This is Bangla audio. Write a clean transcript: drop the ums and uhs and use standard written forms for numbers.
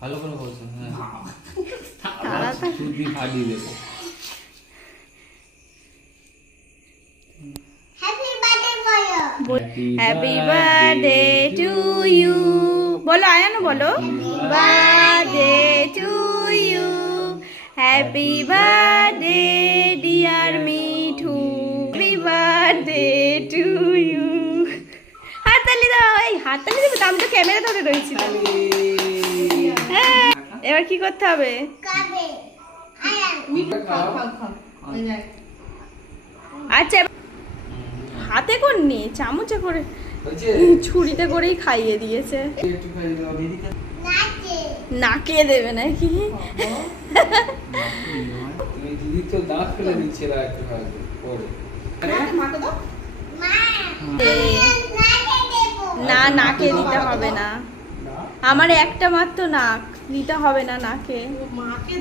ভালো করে বলছেন। হ্যাঁ তাড়াতাড়ি। শুধু ফাটিয়ে দেবো। হ্যাপি বার্থডে টু ইউ বলো আয়ানো বলো birthday to you happy birthday dear Mithu happy birthday to you হাততালি দাও এই হাততালি দেবে তো আমি তো ক্যামেরা ধরে রয়েছি তো। হ্যাঁ এবার কি করতে হবে আচ্ছা হাতে করনি চামচে করে ছুরিতে করেই খাইয়ে দিয়েছে নাকে দেবে নাকি দিদি তো দাঁত ফেলে দিচ্ছে একটু পরে। না নাকে দিতে হবে না আমার একটা মাত্র নাক দিতে হবে না নাকে